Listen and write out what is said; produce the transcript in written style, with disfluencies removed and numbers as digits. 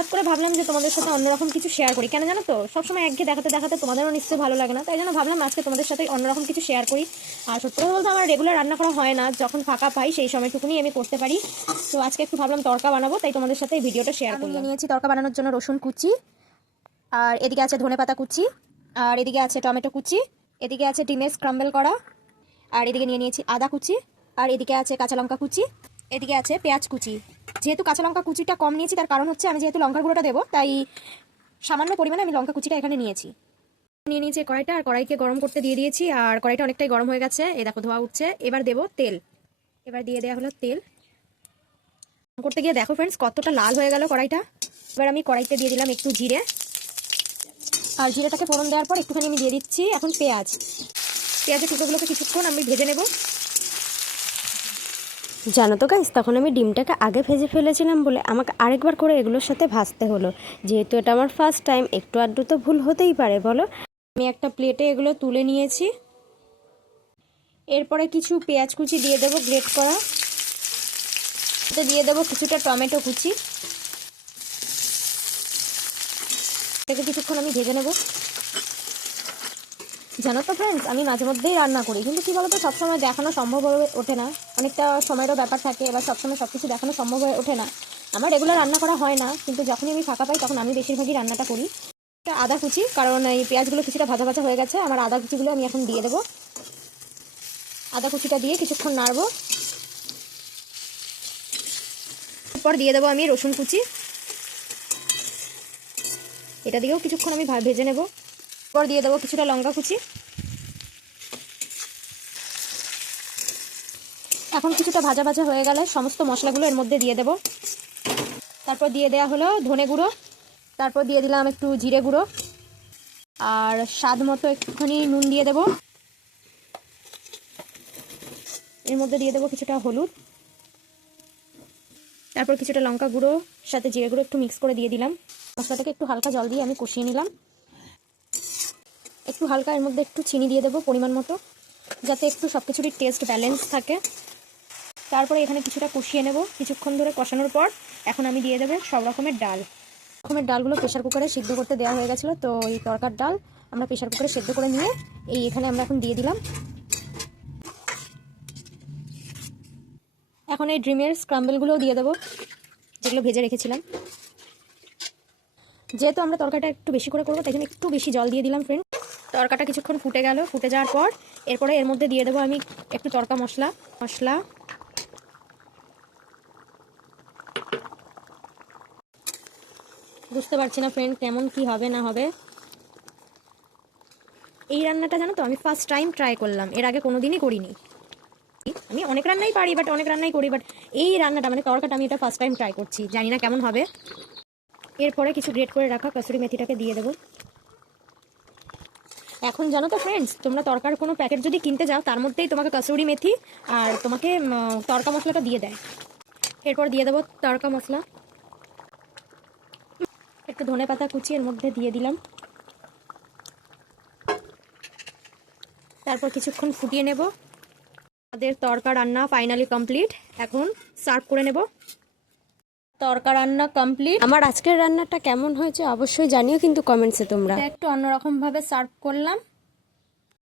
হঠাৎ করে ভাবলাম যে তোমাদের সাথে অন্যরকম কিছু শেয়ার করি। কেন জানো তো, সবসময় একঘেয়ে দেখাতে দেখাতে তোমাদেরও নিশ্চয়ই ভালো লাগে না, তাই জন্য ভাবলাম আজকে তোমাদের সাথে অন্যরকম কিছু শেয়ার করি। আর সত্যি কথা বলতে আমার রেগুলার রান্না করা হয় না, যখন ফাঁকা পাই সেই সময়টুকুনি আমি করতে পারি। তো আজকে একটু ভাবলাম তড়কা বানাবো, তাই তোমাদের সাথে এই ভিডিওটা শেয়ার করলাম। আমি নিয়েছি তড়কা বানানোর জন্য রসুন কুচি, আর এদিকে আছে ধনেপাতা কুচি, আর এদিকে আছে টমেটো কুচি, এদিকে আছে ডিমের স্ক্রাম্বল করা, আর এদিকে নিয়ে নিয়েছি আদা কুচি, আর এদিকে আছে কাঁচা লঙ্কা কুচি, এদিকে আছে পেঁয়াজ কুচি। যেহেতু কাঁচা লঙ্কা কুচিটা কম নিয়েছি, তার কারণ হচ্ছে আমি যেহেতু লঙ্কার গুঁড়োটা দেবো, তাই সামান্য পরিমাণে আমি লঙ্কা কুচিটা এখানে নিয়েছি। নিয়ে নিয়েছি কড়াইটা, আর কড়াইকে গরম করতে দিয়ে দিয়েছি, আর কড়াইটা অনেকটাই গরম হয়ে গেছে, এই দেখো ধোয়া উঠছে। এবার দেবো তেল, এবার দিয়ে দেওয়া হলো তেল। করতে গিয়ে দেখো ফ্রেন্ডস কতটা লাল হয়ে গেল কড়াইটা। এবার আমি কড়াইতে দিয়ে দিলাম একটু জিরে, আর জিরেটাকে ফোড়ন দেওয়ার পর একটুখানি আমি দিয়ে দিচ্ছি এখন পেঁয়াজ। পেঁয়াজের টুকরোগুলোকে কিছুক্ষণ আমি ভেজে নেব। জানো তো গাইস, তখন আমি ডিমটাকে আগে ভেজে ফেলেছিলাম বলে আমাকে আরেকবার করে এগুলোর সাথে ভাজতে হলো। যেহেতু এটা আমার ফার্স্ট টাইম, একটু আধটু তো ভুল হতেই পারে বলো। আমি একটা প্লেটে এগুলো তুলে নিয়েছি। এরপরে কিছু পেঁয়াজ কুচি দিয়ে দেবো গ্রেট করা, এতে দিয়ে দেবো কিছুটা টমেটো কুচি। এটাকে কিছুক্ষণ আমি ভেজে নেব। জানো তো ফ্রেন্ডস, আমি মাঝে মধ্যেই রান্না করি, কিন্তু কী বলতো সবসময় দেখানো সম্ভব হয়ে ওঠে না, অনেকটা সময়েরও ব্যাপার থাকে, এবার সবসময় সব কিছু দেখানো সম্ভব হয়ে ওঠে না। আমার রেগুলার রান্না করা হয় না, কিন্তু যখনই আমি ফাঁকা পাই তখন আমি বেশিরভাগই রান্নাটা করি। এটা আদা কুচি, কারণ এই পেঁয়াজগুলো কিছুটা ভাজা ভাজা হয়ে গেছে, আমার আদা কুচিগুলো আমি এখন দিয়ে দেবো। আদা কুচিটা দিয়ে কিছুক্ষণ নাড়বো। এরপর দিয়ে দেবো আমি রসুন কুচি, এটা দিয়েও কিছুক্ষণ আমি ভেজে নেব। এরপর দিয়ে দেবো কিছুটা লঙ্কা কুচি। এখন কিছুটা ভাজা ভাজা হয়ে গেলে সমস্ত মশলাগুলো এর মধ্যে দিয়ে দেব। তারপর দিয়ে দেওয়া হলো ধনে গুঁড়ো, তারপর দিয়ে দিলাম একটু জিরে গুঁড়ো, আর স্বাদ মতো একটুখানি নুন দিয়ে দেব। এর মধ্যে দিয়ে দেবো কিছুটা হলুদ, তারপর কিছুটা লঙ্কা গুঁড়ো সাথে জিরে গুঁড়ো একটু মিক্স করে দিয়ে দিলাম। মশলাটাকে একটু হালকা জল দিয়ে আমি কষিয়ে নিলাম। একটু হালকা এর মধ্যে একটু চিনি দিয়ে দেবো পরিমাণ মতো, যাতে একটু সব কিছুরই টেস্ট ব্যালেন্স থাকে। তারপরে এখানে কিছুটা কষিয়ে নেব। কিছুক্ষণ ধরে কষানোর পর এখন আমি দিয়ে দেবো সব রকমের ডাল। ডালগুলো প্রেশার কুকারে সিদ্ধ করতে দেওয়া হয়ে গেছিলো, তো এই তরকার ডাল আমরা প্রেশার কুকারে সিদ্ধ করে নিয়ে এখানে আমরা এখন দিয়ে দিলাম। এখন এই ডিমের স্ক্রাম্বলগুলোও দিয়ে দেবো, যেগুলো ভেজে রেখেছিলাম। যেহেতু আমরা তরকারিটা একটু বেশি করে করবো, তাই জন্য একটু বেশি জল দিয়ে দিলাম ফ্রেন্ড। তরকাটা কিছুক্ষণ ফুটে গেল, ফুটে যাওয়ার পর এরপরে এর মধ্যে দিয়ে দেবো আমি একটু তরকা মশলা। বুঝতে পারছি না ফ্রেন্ড কেমন কি হবে না হবে। এই রান্নাটা জানো তো আমি ফার্স্ট টাইম ট্রাই করলাম, এর আগে কোনোদিনই করিনি। আমি অনেক রান্নাই পারি, অনেক রান্নাই করি, বাট এই রান্নাটা মানে তরকাটা আমি এটা ফার্স্ট টাইম ট্রাই করছি, জানি না কেমন হবে। এরপরে কিছু গ্রেট করে রাখা কসুরি মেথিটাকে দিয়ে দেবো। এখন জানো তো ফ্রেন্ডস, তোমরা তরকার কোনো প্যাকেট যদি কিনতে যাও, তার মধ্যেই তোমাকে কসুরি মেথি আর তোমাকে তরকা মশলাটা দিয়ে দেয়। এরপর দিয়ে দেবো তরকা মশলা, একটু ধনে পাতা কুচি এর মধ্যে দিয়ে দিলাম। তারপর কিছুক্ষণ ফুটিয়ে নেব। আমাদের তরকা রান্না ফাইনালি কমপ্লিট। এখন সার্ভ করে নেব। তরকা রান্না কমপ্লিট। আমার আজকের রান্নাটা কেমন হয়েছে অবশ্যই জানিও কিন্তু কমেন্টসে তোমরা। একটু অন্যরকম ভাবে সার্ভ করলাম।